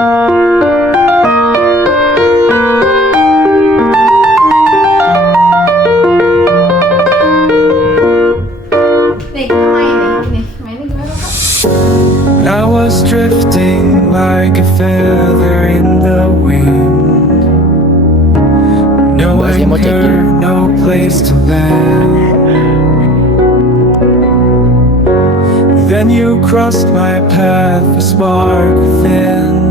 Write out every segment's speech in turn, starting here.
I was drifting like a feather in the wind. No anchor, no place to land. Then you crossed my path, a spark within.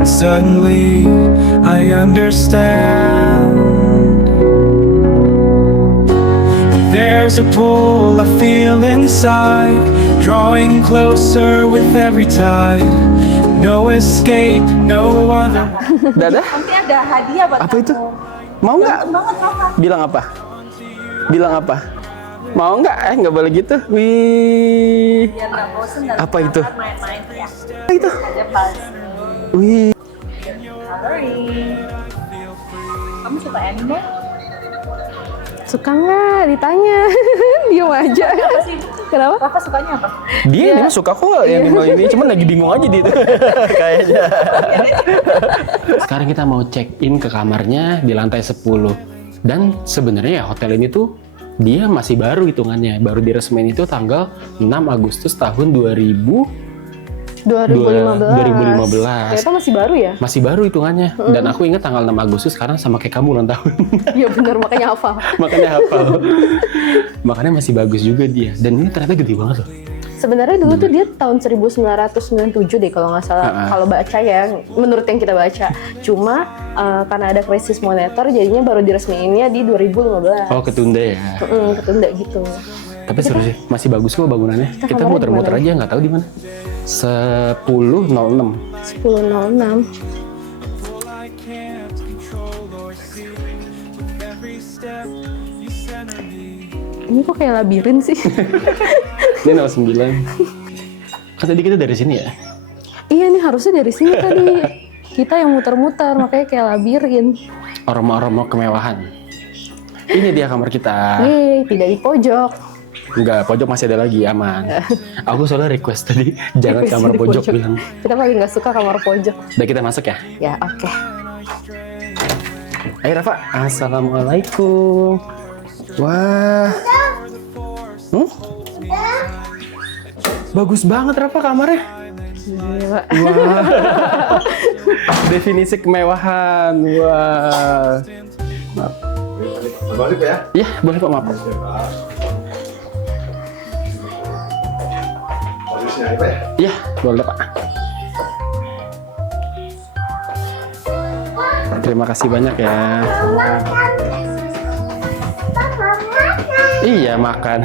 And suddenly I understand. There's a pull I feel inside, drawing closer with every tide. No escape, no other. Dadah. Nanti ada hadiah buat Apa itu? Mau nggak? banget Papa. Bilang apa? Bilang apa? Mau nggak? Nggak boleh gitu. Wih. Biar nggak bosen dan Apa itu? main-main ya. Apa itu? Ada puzzle, Wih. coloring. Kamu suka anime? Suka nggak? Ditanya. Diam aja. Kenapa? Papa sukanya apa? Dia memang suka kok yang ini, cuman lagi bingung aja dia tuh. Kayaknya. Sekarang kita mau check in ke kamarnya di lantai 10. Dan sebenarnya ya hotel ini tuh dia masih baru hitungannya. Baru diresmiin itu tanggal 6 Agustus tahun 2015. Ternyata masih baru ya? Masih baru hitungannya. Dan aku ingat tanggal 6 Agustus sekarang sama kayak kamu ulang tahun. Iya benar, makanya hafal. Makanya hafal. Makanya masih bagus juga dia. Dan ini ternyata gede banget loh. Sebenarnya dulu tuh dia tahun 1997 deh kalau nggak salah. Kalau baca ya, menurut yang kita baca. Cuma karena ada krisis moneter, jadinya baru diresmiinnya di 2015. Oh, ketunda ya. Ketunda gitu. Tapi seru sih, masih bagus kok bangunannya. Kita muter-muter aja, nggak tahu di mana. 10.06. 10.06. Ini kok kayak labirin sih? Ini 09. Kan tadi kita dari sini ya? Iya nih harusnya dari sini tadi. Kita yang muter-muter, makanya kayak labirin. Aroma-aroma kemewahan. Ini dia kamar kita. Yeay, tidak di pojok. Enggak, pojok masih ada lagi, aman. Aku soalnya request tadi, jangan Request kamar di pojok bilang. Kita paling nggak suka kamar pojok. Udah kita masuk ya? Ya, oke. Ayo Rafa, assalamualaikum. Wah. Bagus banget Rafa kamarnya. Gila. Wah. Definisi kemewahan. Wah. Maaf. Balik ya? Iya, boleh Pak, maaf. Posisinya apa ya? Iya, boleh Pak. Terima kasih banyak ya. Iya, makan.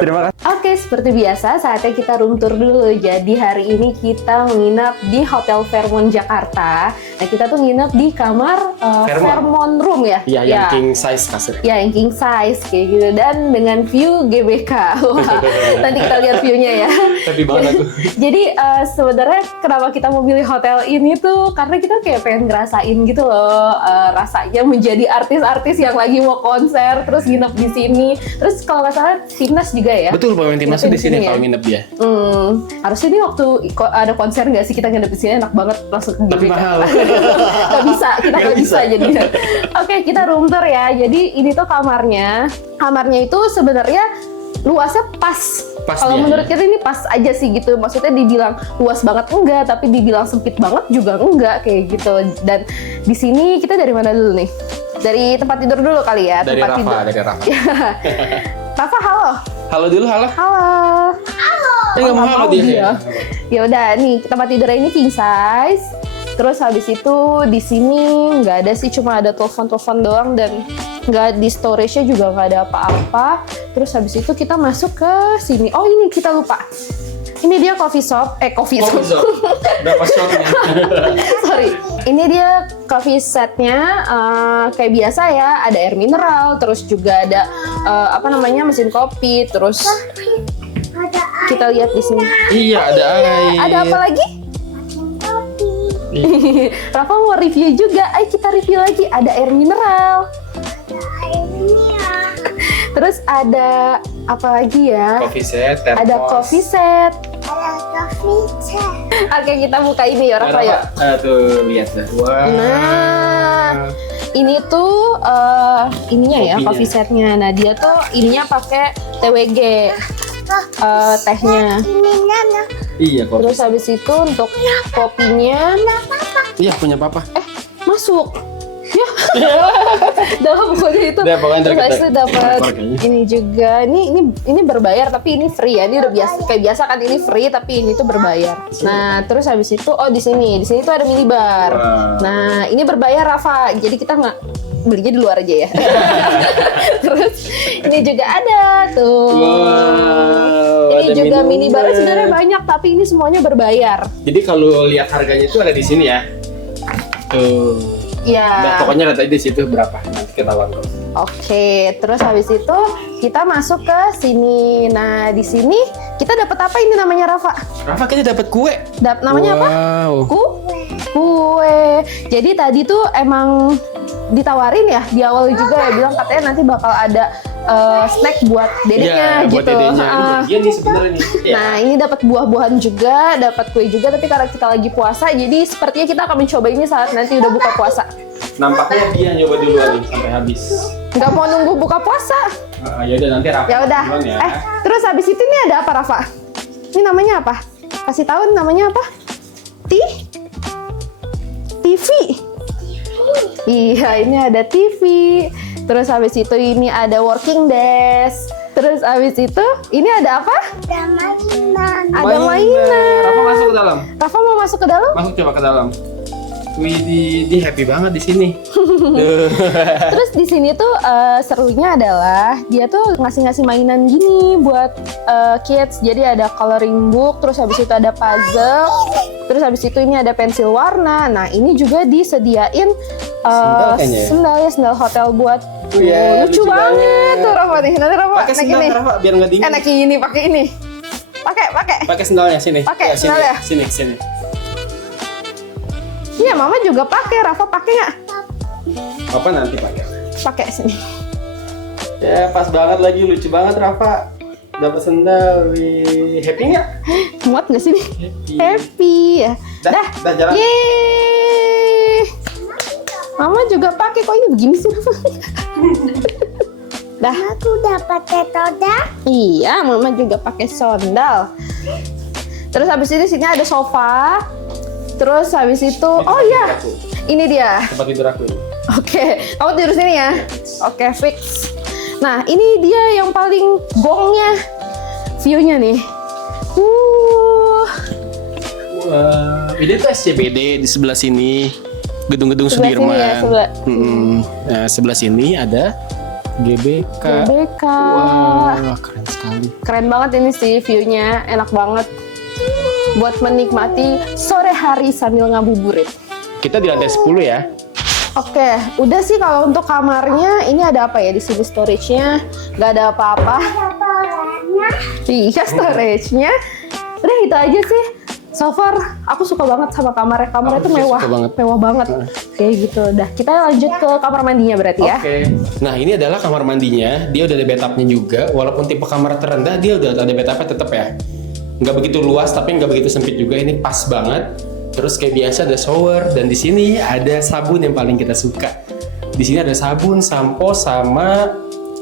Terima kasih. Oke, seperti biasa saatnya kita room tour dulu. Jadi hari ini kita menginap di Hotel Fairmont Jakarta. Nah, kita tuh nginap di kamar Fairmont Room ya? Iya, yang king size kasur. Ya, yang king size kayak gitu. Dan dengan view GBK. Wah, nanti kita lihat view-nya ya. Happy banget aku. Jadi sebenarnya kenapa kita mau pilih hotel ini tuh karena kita kayak pengen ngerasain gitu loh rasanya menjadi artis-artis yang lagi mau konser terus nginep di sini. Terus kalau nggak salah timnas juga ya. Betul, pemain timnas tuh di sini kalau nginep dia. Harusnya ini waktu ada konser nggak sih kita nginep di sini enak banget langsung ke Tapi GBK. mahal. Nggak bisa, kita nggak bisa jadinya. Oke, kita room tour ya. Jadi ini tuh kamarnya. Kamarnya itu sebenarnya luasnya pas. Kalau menurut kita ini pas aja sih gitu. Maksudnya dibilang luas banget enggak, tapi dibilang sempit banget juga enggak kayak gitu. Dan di sini kita dari mana dulu nih? Dari tempat tidur dulu kali ya. Dari tempat Rafa, tidur. dari Rafa. Rafa, halo. Halo dulu, halo. Halo. Nggak mau halo dia. Ya udah nih tempat tidurnya ini king size. Terus habis itu di sini nggak ada sih, cuma ada telepon doang dan nggak di storage-nya juga nggak ada apa-apa. Terus habis itu kita masuk ke sini. Oh ini kita lupa. Ini dia coffee shop. Berapa shotnya? Sorry. Ini dia coffee setnya kayak biasa ya. Ada air mineral, terus juga ada mesin kopi. Terus kita lihat di sini. Iya, ada air. Ada apa lagi? Rafa mau review juga. Ayo kita review lagi. Ada air mineral. Terus ada apa lagi ya? Coffee set, telepon. Ada coffee set. Oke, kita buka ini ya, Rafa ya. Tuh lihat dah. Wah. Nah, ini tuh ininya ya, Kopinya. coffee setnya. Nah, dia tuh ininya pakai TWG tehnya. Iya kok. Terus habis itu untuk kopinya Iya punya papa. masuk. Ya. Dalam pokoknya itu. Udah, pokoknya ntar Terus habis kita itu dapat lempar kayaknya. ini juga. Ini berbayar tapi ini free ya. Ini udah biasa kayak biasa kan ini free tapi ini tuh berbayar. Nah, terus habis itu di sini tuh ada minibar. Wow. Nah, ini berbayar Rafa. Jadi kita nggak belinya di luar aja ya. Terus ini juga ada tuh. Wow, Ini ada juga minuman. minibarnya sebenarnya banyak tapi ini semuanya berbayar. Jadi kalau lihat harganya itu ada di sini ya. Tuh. Ya. Nah, pokoknya lihat aja di situ berapa. Nanti ketahuan kok. Oke, terus habis itu kita masuk ke sini. Nah, di sini kita dapat apa ini namanya Rafa? Rafa kita dapat kue. Namanya apa? Wow. Kue. Jadi tadi tuh emang ditawarin ya di awal juga ya bilang katanya nanti bakal ada snack buat dedeknya Iya, buat gitu. dedenya. Iya nih sebenarnya nih. Iya. Nah, ini dapat buah-buahan juga, dapat kue juga, tapi karena kita lagi puasa, jadi sepertinya kita akan mencoba ini saat nanti udah buka puasa. Nampaknya dia nyoba duluan nih sampai habis. Nggak mau nunggu buka puasa. Ya udah nanti Rafa. Ya udah. duluan ya. Terus habis itu ini ada apa, Rafa? Ini namanya apa? Kasih tahu namanya apa? TV. Iya, ini ada TV. Terus habis itu ini ada working desk. Terus habis itu ini ada apa? Ada mainan. Rafa masuk ke dalam. Rafa mau masuk ke dalam? Masuk coba ke dalam. Wih, dia happy banget di sini. Terus di sini tuh serunya adalah dia tuh ngasih mainan gini buat kids. Jadi ada coloring book, terus habis itu ada puzzle, terus habis itu ini ada pensil warna. Nah, ini juga disediain Sendal kayaknya ya? sendal hotel buat Iya, lucu lucu banget banget. tuh Rafa nih. Nanti Rafa Pakai naik sendal ini. Rafa biar nggak dingin. Naik ini, pakai ini. Pakai. Pakai sendalnya sini. Pakai Ya, sini. sendalnya. Sini. Iya, Mama juga pakai. Rafa pakai nggak? Apa nanti pakai? Pakai sini. Ya pas banget lagi, lucu banget Rafa. Dapat sendal. Wih, happy nggak? Muat nggak sih nih? Happy ya. Dah jalan. Yeay. Mama juga pakai, kok ini begini sih? Dah. Aku dapat tetoda. Iya, Mama juga pakai sandal. Terus habis itu sini ada sofa. Terus habis itu, oh iya, ini dia. Tempat tidur aku ini. Oke, kamu tidur sini ya. Oke, fix. Nah, ini dia yang paling gongnya, view-nya nih. Wah, ini tuh SCBD di sebelah sini. Gedung-gedung Sebelah sini Sudirman. ya, sebelah. Nah, sebelah sini ada GBK. GBK. Wah, keren sekali. Keren banget ini sih view-nya, enak banget. Buat menikmati sore hari sambil ngabuburit. Kita di lantai 10 ya. Oke, udah sih kalau untuk kamarnya ini ada apa ya di sini storage-nya? Nggak ada apa-apa. Iya, storage-nya. Udah itu aja sih. So far aku suka banget sama kamarnya. Kamarnya Aku tuh juga mewah, suka banget. mewah banget. Kayak gitu. Udah, kita lanjut ke kamar mandinya berarti ya. Oke. Nah, ini adalah kamar mandinya. Dia udah ada bathtubnya juga. Walaupun tipe kamar terendah, dia udah ada bathtubnya tetap ya. Nggak begitu luas, tapi nggak begitu sempit juga. Ini pas banget. Terus kayak biasa ada shower. Dan di sini ada sabun yang paling kita suka. Di sini ada sabun, sampo, sama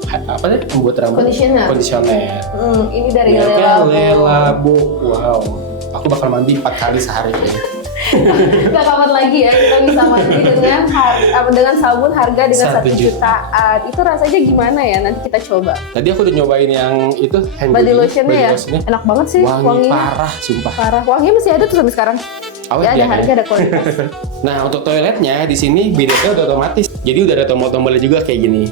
apa nih? Pembuat rambut. Conditioner. Ini dari Mereknya Lelabo. Lelabo. Wow. Aku bakal mandi 4 kali sehari kayaknya. Gak kapan lagi ya kita bisa mandi dengan sabun harga dengan 1 1 jutaan. Itu rasanya gimana ya? Nanti kita coba. Tadi aku udah nyobain yang itu hand Body lotionnya ya, lotionnya. enak banget sih Wangi wanginya. parah, sumpah. Parah. Wanginya masih ada tuh sampai sekarang. Awet Ya ada dia, harga, kan? ada kualitas. Nah, untuk toiletnya di sini biletnya udah otomatis. Jadi udah ada tombol-tombolnya juga kayak gini.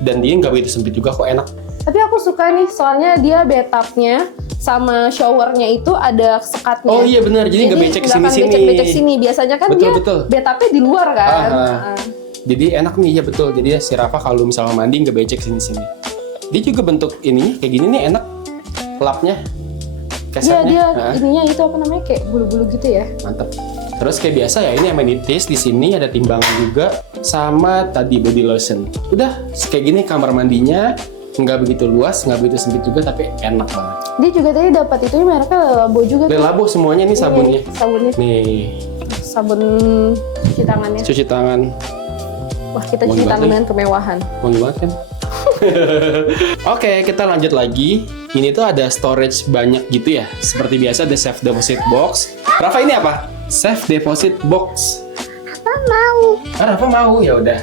Dan dia nggak begitu sempit juga kok, enak. Tapi aku suka nih, soalnya dia bathtubnya sama showernya itu ada sekatnya. Oh iya benar, jadi nggak becek nggak akan sini-sini. becek-becek sini. Biasanya kan Betul, dia betul. bathtubnya di luar kan. Jadi enak nih, ya betul. Jadi si Rafa kalau misalnya mandi nggak becek sini-sini. Dia juga bentuk ini kayak gini nih, enak. Lapnya, Iya, kesetnya. dia Nah, ininya itu apa namanya, kayak bulu-bulu gitu ya. mantap. Terus kayak biasa ya, ini amenities di sini ada timbangan juga sama tadi body lotion. Udah kayak gini kamar mandinya, nggak begitu luas, nggak begitu sempit juga, tapi enak banget. Dia juga tadi dapat itu mereknya Labo juga tuh. Labo semuanya nih sabunnya. Sabunnya. Nih, Sabun cuci tangannya. cuci tangan. Wah, kita Wangi cuci tangan banget dengan kemewahan. Wangi banget kan? Oke, kita lanjut lagi. Ini tuh ada storage banyak gitu ya. Seperti biasa ada safe deposit box. Rafa ini apa? Safe deposit box. Apa mau? Rafa mau ya udah.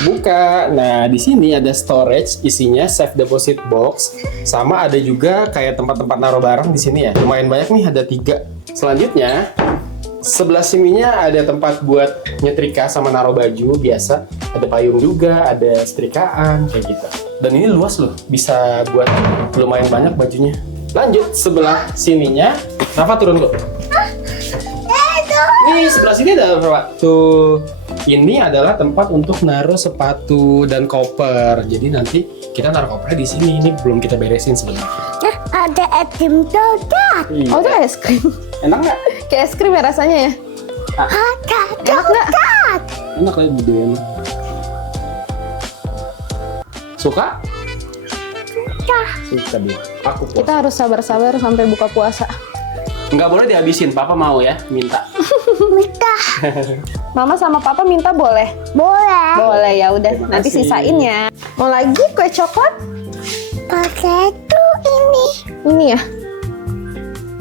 Buka. Nah, di sini ada storage isinya safe deposit box. Sama ada juga kayak tempat-tempat naruh barang di sini ya. Lumayan banyak nih, ada 3. Selanjutnya, sebelah sininya ada tempat buat nyetrika sama naruh baju biasa. Ada payung juga, ada setrikaan kayak gitu. Dan ini luas loh, bisa buat lumayan banyak bajunya. Lanjut sebelah sininya, Rafa turun kok. Nih sebelah sini ada apa? Tuh, ini adalah tempat untuk naruh sepatu dan koper. Jadi nanti kita naruh kopernya di sini. Ini belum kita beresin sebenarnya. Ada es krim donat. Iya. Oh, itu es krim. Enak nggak? Kayak es krim ya rasanya ya? Ada Enak nggak? donat. Enak lah berdua. Suka? Suka dia. Aku puas. Kita harus sabar-sabar sampai buka puasa. Nggak boleh dihabisin. Papa mau ya, minta. Minta. Mama sama Papa minta boleh? Boleh. Boleh, ya udah. Terima Nanti kasih. sisain ya. Mau lagi kue coklat? Pakai itu ini. Ini ya.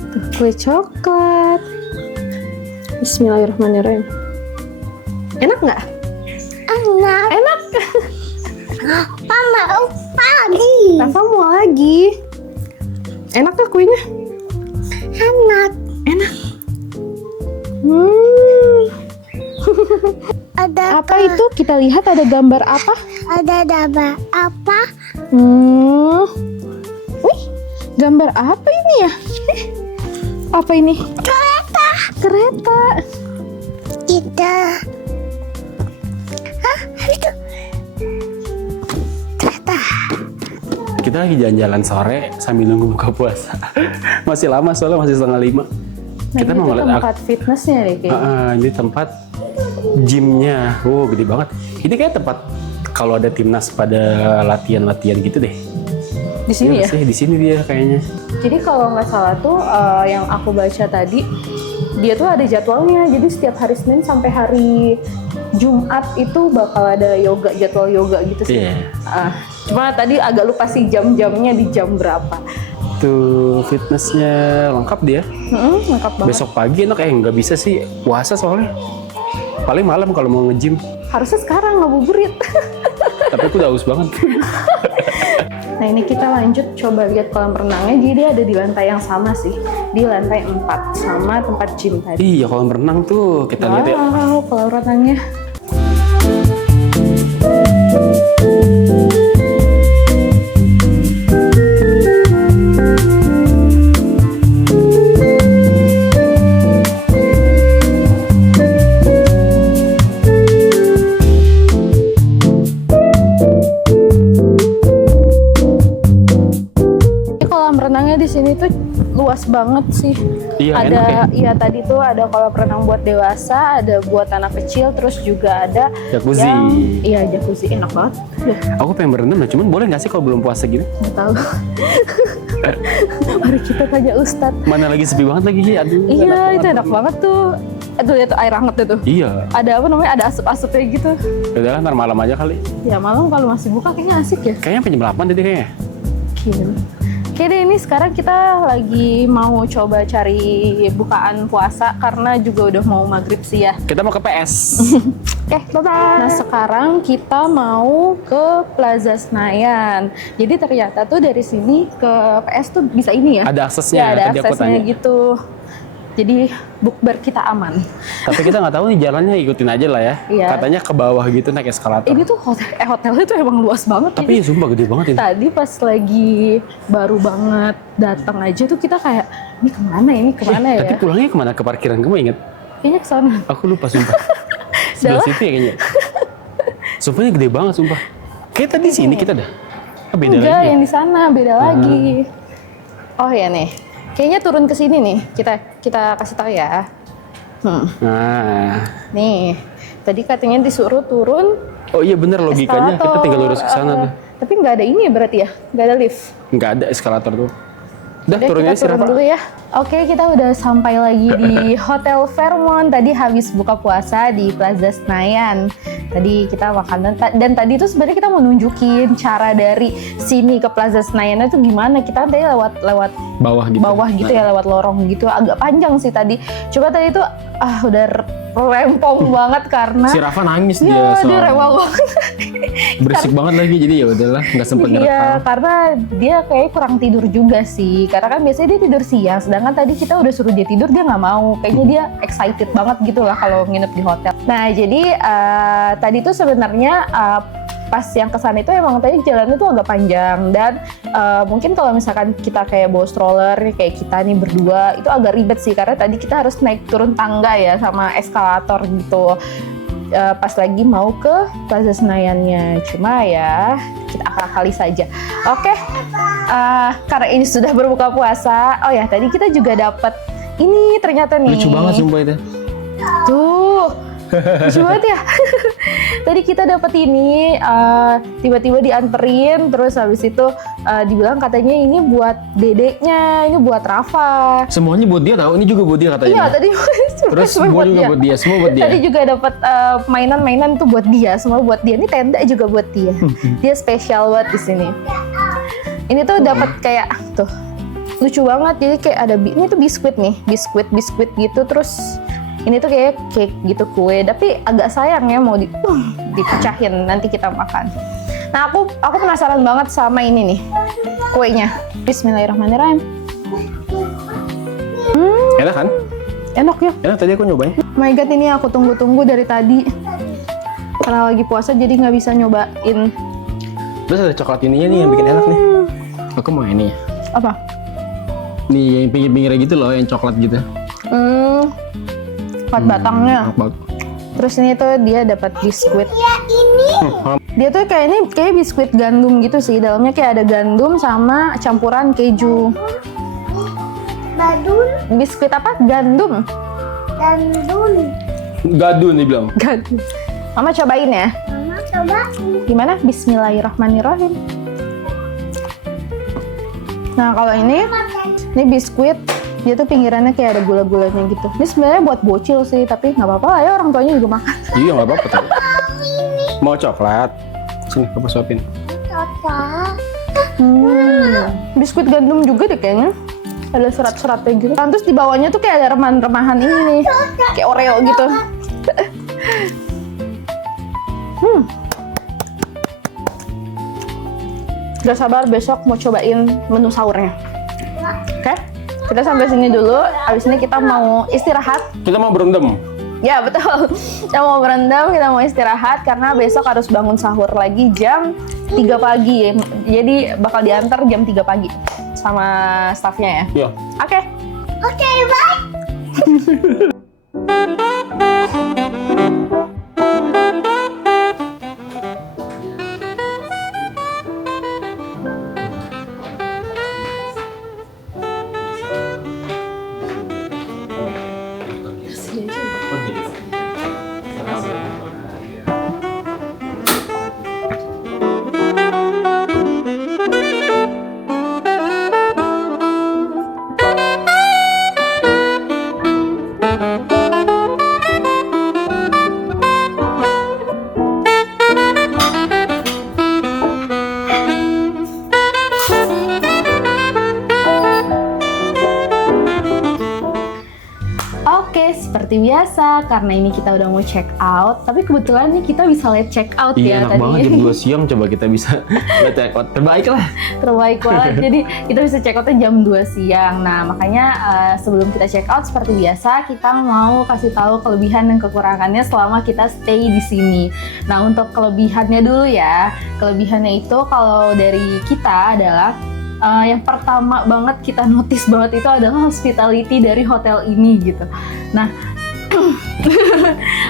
Tuh, kue coklat. Bismillahirrahmanirrahim. Enak nggak? Enak. Enak. Mama lagi. Rafa mau lagi. Enak gak kuenya? Enak. Enak. Ada Apa itu? Kita lihat ada gambar apa? Ada gambar apa? Wih, gambar apa ini ya? Apa ini? Kereta. Kereta. Kita. Hah? Itu. Kereta. Kita lagi jalan-jalan sore sambil nunggu buka puasa. Masih lama soalnya masih 4:30. Nah, Kita ini mau tuh ngeliat tempat fitnessnya deh kayaknya. ini tempat gymnya. Wow, gede banget. Ini kayak tempat kalau ada timnas pada latihan-latihan gitu deh. Di sini Iya ya? sih, di sini dia kayaknya. Jadi kalau nggak salah tuh yang aku baca tadi, dia tuh ada jadwalnya. Jadi setiap hari Senin sampai hari Jumat itu bakal ada yoga, jadwal yoga gitu sih. Iya. Cuma tadi agak lupa sih jam-jamnya di jam berapa. Tuh fitnessnya lengkap dia. Lengkap banget. Besok pagi enak nggak bisa sih puasa soalnya. Paling malam kalau mau nge-gym. Harusnya sekarang ngabuburit. Tapi aku udah haus banget. Nah ini kita lanjut coba lihat kolam renangnya. Jadi dia ada di lantai yang sama sih. Di lantai 4 sama tempat gym tadi. Iya, kolam renang tuh kita lihat ya. Wow, kolam renangnya. Renangnya di sini tuh luas banget sih. Iya, ada enak ya? iya tadi tuh ada kolam renang buat dewasa, ada buat anak kecil, terus juga ada Jacuzzi. iya jacuzzi enak banget. Aku pengen berenang, cuman boleh nggak sih kalau belum puasa gini? Nggak tahu. Mari kita tanya Ustadz. Mana lagi sepi banget lagi, aduh. Iya itu enak banget tuh. Aduh lihat tuh air hangat tuh. Iya. Ada apa namanya? Ada asup-asupnya gitu. Udah lah, ntar malam aja kali. Ya malam kalau masih buka kayaknya asik ya. Kayaknya jam 8 tadi kayaknya. Gila. Oke deh, ini sekarang kita lagi mau coba cari bukaan puasa karena juga udah mau maghrib sih ya. Kita mau ke PS. Oke, bye-bye. Nah sekarang kita mau ke Plaza Senayan. Jadi ternyata tuh dari sini ke PS tuh bisa ini ya. Ada aksesnya, Ya, ada tadi aku aksesnya tanya. gitu. Jadi bukber kita aman. Tapi kita nggak tahu nih jalannya, ikutin aja lah ya. Iya. Katanya ke bawah gitu naik eskalator. Ini tuh hotelnya tuh emang luas banget. Tapi ya sumpah gede banget ini. Tadi pas lagi baru banget datang aja tuh kita kayak ini kemana ya? Tapi pulangnya kemana? Ke parkiran, kamu inget? Kayaknya kesana. Aku lupa sumpah. Sebelah Dah. situ ya kayaknya. Sumpahnya gede banget sumpah. Kayak tadi sini kita dah. Oh, beda Enggak, lagi. yang di sana beda lagi. Oh ya nih, kayaknya turun ke sini nih. Kita kasih tahu ya. Nah. Nih, tadi katanya disuruh turun. Oh iya bener logikanya, kita eskalator. tinggal lurus ke sana tuh. Tapi nggak ada ini ya berarti ya? Nggak ada lift. Nggak ada eskalator tuh. Udah turun aja kita turun dulu ya. Oke, kita udah sampai lagi di Hotel Fairmont. Tadi habis buka puasa di Plaza Senayan. Tadi kita makan dan tadi itu sebenarnya kita mau nunjukin cara dari sini ke Plaza Senayan itu gimana. Kita tadi lewat bawah gitu. Ya, lewat lorong gitu. Agak panjang sih tadi. Coba tadi itu udah rempong banget karena Si Rafa nangis dia dia soalnya. rewel banget. Berisik banget lagi, jadi ya udahlah nggak sempet Iya, ngerekam. karena dia kayak kurang tidur juga sih. Karena kan biasanya dia tidur siang, sedangkan tadi kita udah suruh dia tidur, dia nggak mau. Kayaknya dia excited banget gitu lah kalau nginep di hotel. Nah, jadi tadi tuh sebenarnya pas yang kesana itu emang tadi jalannya tuh agak panjang dan mungkin kalau misalkan kita kayak bawa stroller kayak kita nih berdua itu agak ribet sih karena tadi kita harus naik turun tangga ya sama eskalator gitu. Pas lagi mau ke Plaza Senayannya, cuma ya kita akal-akali saja. Oke, karena ini sudah berbuka puasa. Oh ya, tadi kita juga dapat ini ternyata nih. Lucu banget sumpah itu. Tuh, lucu banget ya. Tadi kita dapat ini, tiba-tiba dianterin, terus habis itu dibilang katanya ini buat dedeknya, ini buat Rafa. Semuanya buat dia tahu, ini juga buat dia katanya. Iya, tadi Terus semua semua juga buat dia, semua buat dia. Tadi juga dapat mainan-mainan tuh buat dia, semua buat dia. Ini tenda juga buat dia. Dia spesial buat di sini. Ini tuh dapat kayak tuh lucu banget. Jadi kayak ada ini tuh biskuit nih, biskuit gitu. Terus ini tuh kayak cake gitu kue. Tapi agak sayang ya mau dipecahin nanti kita makan. Nah aku penasaran banget sama ini nih kuenya. Bismillahirrahmanirrahim. Enak kan? Enak ya. Enak, tadi aku nyobain. Oh my god, ini aku tunggu-tunggu dari tadi. Karena lagi puasa jadi nggak bisa nyobain. Terus ada coklat ininya nih yang bikin enak nih. Aku mau ini. Apa? Nih yang pinggir-pinggirnya gitu loh, yang coklat gitu. Empat batangnya. Enak banget. Terus ini tuh dia dapat biskuit. Ya ini Dia tuh kayak biskuit gandum gitu sih. Dalamnya kayak ada gandum sama campuran keju. badun Biskuit apa? Gandum. dan dun. Gadun dibilang. Gandum. Mama cobain ya. Mama coba. Gimana? Bismillahirrahmanirrahim. Nah kalau ini biskuit. Dia tuh pinggirannya kayak ada gula-gulanya gitu. Ini sebenarnya buat bocil sih, tapi nggak apa-apa lah ya, orang tuanya juga makan. Iya nggak apa-apa tuh. Mau coklat? Sini, Papa suapin. Coba. Biskuit gandum juga deh kayaknya. Ada serat-seratnya gitu. Terus di bawahnya tuh kayak ada remahan ini nih. Kayak Oreo gitu. Gak sabar besok mau cobain menu sahurnya. Oke? Kita sampai sini dulu. Abis ini kita mau istirahat. Kita mau berendam. Ya betul. Kita mau berendam, kita mau istirahat karena besok harus bangun sahur lagi jam 3 pagi. Jadi bakal diantar jam 3 pagi sama staffnya ya. Iya. Oke. Oke, bye. Oke, seperti biasa karena ini kita udah mau check out, tapi kebetulan nih kita bisa lihat check out Iya ya enak tadi. banget jam 2 siang, coba kita bisa lihat cekot terbaik lah. Terbaik banget. Jadi kita bisa check outnya jam 2 siang. Nah makanya sebelum kita check out seperti biasa kita mau kasih tahu kelebihan dan kekurangannya selama kita stay di sini. Nah untuk kelebihannya dulu ya. Kelebihannya itu kalau dari kita adalah yang pertama banget kita notice banget itu adalah hospitality dari hotel ini gitu. Nah,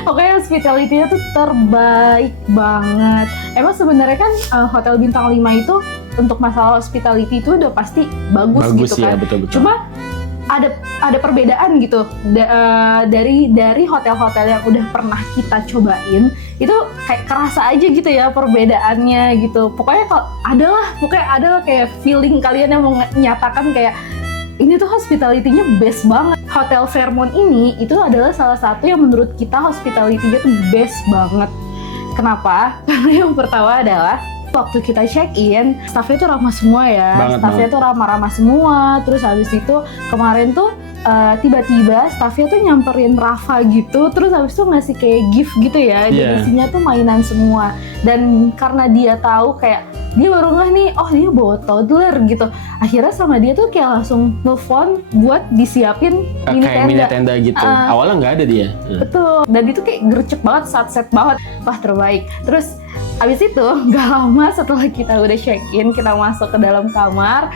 oke, hospitality-nya tuh terbaik banget. Emang sebenarnya kan hotel bintang 5 itu untuk masalah hospitality itu udah pasti bagus gitu Ya, kan. betul-betul. Cuma ada perbedaan gitu dari hotel-hotel yang udah pernah kita cobain, itu kayak kerasa aja gitu ya perbedaannya gitu. Pokoknya adalah kayak feeling kalian yang mau menyatakan kayak ini tuh hospitality-nya best banget. Hotel Fairmont ini itu adalah salah satu yang menurut kita hospitality-nya tuh best banget. Kenapa? Karena yang pertama adalah waktu kita check-in, staffnya tuh ramah semua ya. Staffnya tuh ramah-ramah semua. Terus habis itu kemarin tuh tiba-tiba staffnya tuh nyamperin Rafa gitu. Terus habis itu ngasih kayak gift gitu ya. Dan isinya tuh mainan semua. Dan karena dia tahu kayak dia baru ngeh nih, oh dia bawa toddler gitu. Akhirnya sama dia tuh kayak langsung nelfon buat disiapin mini tenda. Mini tenda gitu. Awalnya nggak ada dia. Betul. Dan itu kayak gercep banget, satset banget. Wah terbaik. Terus abis itu gak lama setelah kita udah check-in, kita masuk ke dalam kamar,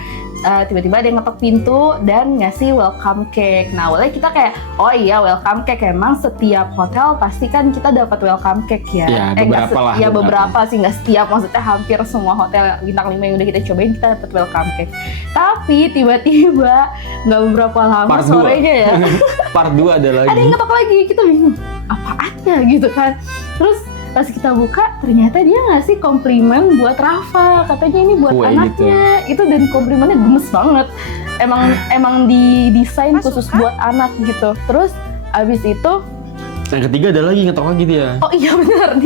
tiba-tiba ada yang ngetok pintu dan ngasih welcome cake. Nah awalnya kita kayak, oh iya welcome cake, emang setiap hotel pasti kan kita dapat welcome cake ya. Beberapa lah. Ya beberapa sih, nggak setiap, maksudnya hampir semua hotel bintang 5 yang udah kita cobain kita dapat welcome cake. Tapi tiba-tiba nggak beberapa lama sorenya ya. Part 2 ada lagi. Ada yang ngetok lagi, kita bingung, apaannya gitu kan. Terus pas kita buka, ternyata dia ngasih komplimen buat Rafa. Katanya ini buat kue anaknya. Gitu. Itu dan komplimennya gemes banget. Emang didesain khusus buat anak gitu. Terus abis itu yang ketiga ada lagi ngetok lagi dia. Oh iya benar.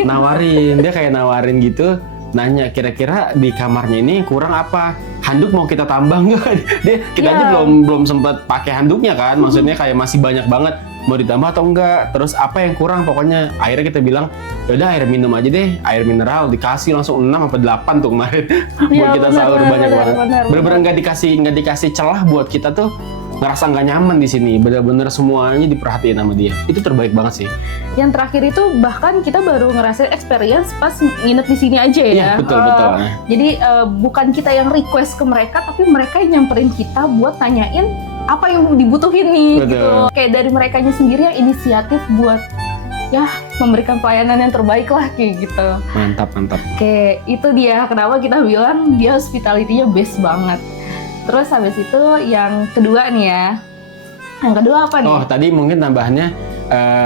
Dia kayak nawarin gitu. Nanya kira-kira di kamarnya ini kurang apa? Handuk mau kita tambah nggak? Kita aja belum sempat pakai handuknya kan. Maksudnya kayak masih banyak banget. Mau ditambah atau enggak, terus apa yang kurang, pokoknya akhirnya kita bilang yaudah air minum aja deh, air mineral dikasih langsung 6 apa 8 tuh kemarin buat kita sahur banyak banget. Bener-bener nggak dikasih celah buat kita tuh ngerasa nggak nyaman di sini, bener-bener semuanya diperhatiin sama dia. Itu terbaik banget sih. Yang terakhir itu bahkan kita baru ngerasain experience pas nginep di sini aja ya. Iya, betul. Jadi bukan kita yang request ke mereka, tapi mereka yang nyamperin kita buat tanyain apa yang dibutuhin nih gitu. Kayak dari merekanya sendiri yang inisiatif buat ya memberikan pelayanan yang terbaik lah kayak gitu. Mantap. Oke, itu dia kenapa kita bilang dia hospitality-nya best banget. Terus habis itu yang kedua nih ya. Yang kedua apa nih? Oh, tadi mungkin tambahannya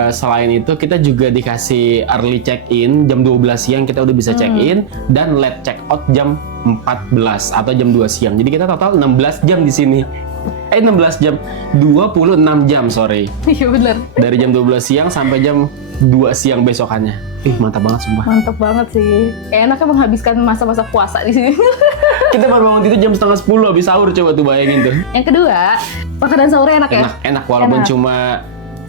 selain itu kita juga dikasih early check-in jam 12 siang kita udah bisa check-in dan late check-out jam 14 atau jam 2 siang. Jadi kita total 16 jam di sini. 16 jam, 26 jam, sorry. Iya bener. Dari jam 12 siang sampai jam 2 siang besokannya. Mantap banget sumpah. Mantap banget sih. Enaknya menghabiskan masa-masa puasa di sini. Kita baru bangun itu jam 9:30 habis sahur, coba tuh bayangin tuh. Yang kedua, makanan sahurnya enak ya? Enak walaupun cuma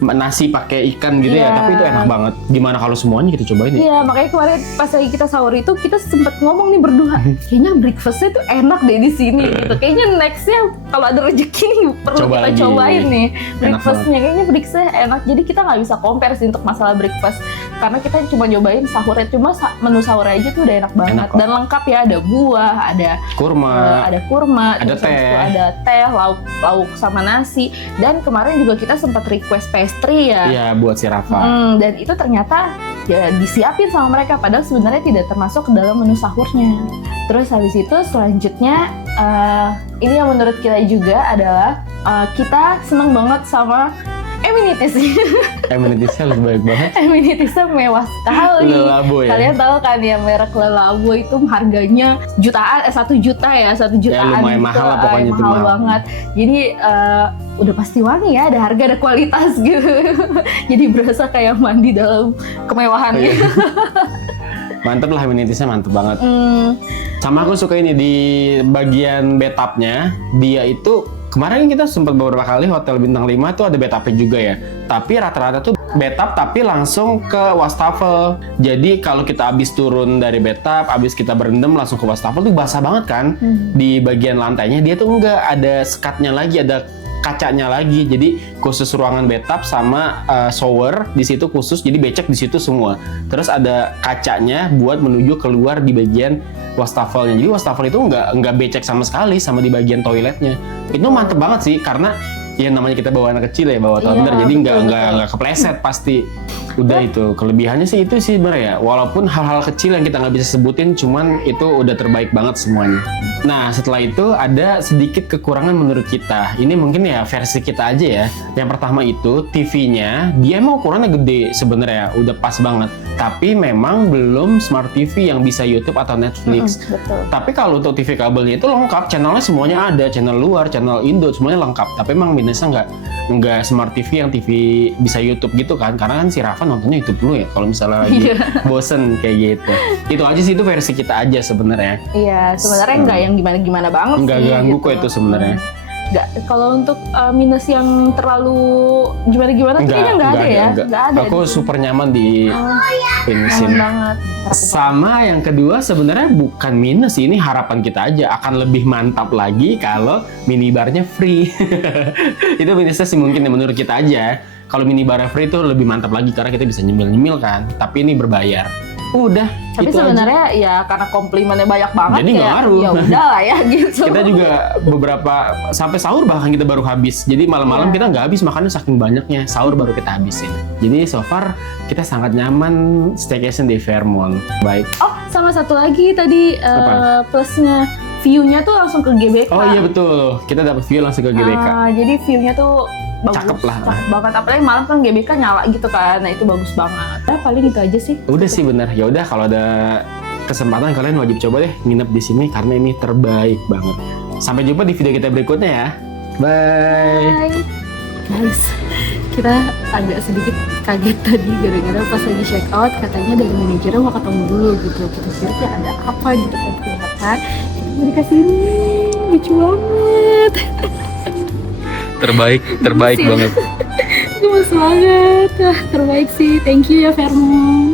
nasi pakai ikan gitu ya, tapi itu enak banget. Gimana kalau semuanya kita cobain ya? Iya, makanya kemarin pas lagi kita sahur itu kita sempet ngomong nih berdua, kayaknya breakfastnya tuh enak deh di sini gitu. Kayaknya nextnya kalau ada rezeki nih perlu kita cobain nih breakfastnya. Kayaknya breakfastnya enak. Jadi kita nggak bisa compare sih untuk masalah breakfast karena kita cuma nyobain sahurnya, cuma menu sahur aja tuh udah enak banget dan lengkap ya, ada buah, ada kurma, ada teh, lauk sama nasi. Dan kemarin juga kita sempat request pastry ya. Iya, buat si Rafa. Dan itu ternyata ya disiapin sama mereka, padahal sebenarnya tidak termasuk ke dalam menu sahurnya. Terus habis itu selanjutnya ini yang menurut kita juga adalah kita seneng banget sama amenities. Amenities-nya lebih baik banget. Amenities-nya mewah sekali. Le Labo ya. Kalian tahu kan ya merek Le Labo itu harganya jutaan, 1 juta ya, 1 jutaan. Ya lumayan gitu. mahal lah pokoknya itu mahal banget. Jadi udah pasti wangi ya, ada harga ada kualitas gitu. Jadi berasa kayak mandi dalam kemewahan gitu. Mantep lah, amenities-nya mantep banget. Sama aku suka ini di bagian bathtub-nya, dia itu kemarin kita sempat beberapa kali hotel bintang 5 tuh ada bathtub juga ya. Tapi rata-rata tuh bathtub tapi langsung ke wastafel. Jadi kalau kita habis turun dari bathtub, habis kita berendam langsung ke wastafel tuh basah banget kan. Di bagian lantainya dia tuh enggak ada sekatnya lagi, ada kacanya lagi. Jadi khusus ruangan bathtub sama shower di situ khusus, jadi becek di situ semua. Terus ada kacanya buat menuju keluar di bagian wastafelnya. Jadi wastafel itu nggak becek sama sekali sama di bagian toiletnya. Itu mantep banget sih karena ya namanya kita bawa anak kecil ya, bawa toddler, jadi nggak kepleset pasti. Udah itu, kelebihannya sih itu sih sebenarnya ya. Walaupun hal-hal kecil yang kita nggak bisa sebutin, cuman itu udah terbaik banget semuanya. Nah, setelah itu ada sedikit kekurangan menurut kita. Ini mungkin ya versi kita aja ya. Yang pertama itu TV-nya, dia emang ukurannya gede sebenarnya, udah pas banget. Tapi memang belum Smart TV yang bisa YouTube atau Netflix. Betul. Tapi kalau untuk TV kabelnya itu lengkap, channelnya semuanya ada, channel luar, channel Indo, semuanya lengkap. Tapi emang minusnya nggak Smart TV yang TV bisa YouTube gitu kan, karena kan si Rafa nontonnya YouTube dulu ya kalau misalnya lagi bosen kayak gitu. Itu aja sih, itu versi kita aja sebenarnya. Iya, sebenarnya nggak yang gimana-gimana banget Nggak sih. ganggu gitu. kok itu sebenarnya. Nggak, kalau untuk minus yang terlalu gimana-gimana tuh kayaknya nggak ada ya. Nggak ada. Aku super nyaman di ini Nyaman sini. banget. Sama yang kedua sebenarnya bukan minus, ini harapan kita aja akan lebih mantap lagi kalau minibarnya free. Itu minusnya sih mungkin ya menurut kita aja. Kalau minibarnya free itu lebih mantap lagi karena kita bisa nyemil-nyemil kan. Tapi ini berbayar. Udah. Tapi itu sebenarnya ya karena komplimennya banyak banget Jadi nggak kayak ngaruh. ya udah lah ya gitu. Kita juga beberapa sampai sahur bahkan kita baru habis. Jadi malam-malam kita nggak habis makannya saking banyaknya. Sahur baru kita habisin. Jadi so far kita sangat nyaman staycation di Fairmont. Baik. Oh, sama satu lagi tadi plusnya view-nya tuh langsung ke GBK. Oh iya betul. Kita dapat view langsung ke GBK. Jadi view-nya tuh bagus. Cakep lah. Cakep banget. Apalagi malam kan GBK nyala gitu kan. Nah, itu bagus banget. Ya, paling itu aja sih. Udah sih bener. Ya udah kalau ada kesempatan kalian wajib coba deh nginep di sini karena ini terbaik banget. Sampai jumpa di video kita berikutnya ya. Bye. Bye. Guys, kita agak sedikit kaget tadi gara-gara pas lagi check out katanya dari manajernya mau ketemu dulu gitu. Kita pikir ya ada apa gitu kan kelihatan. Kita mau dikasih ini lucu banget. Terbaik Gemes banget. Gemes banget. Terbaik sih. Thank you ya Fairmont.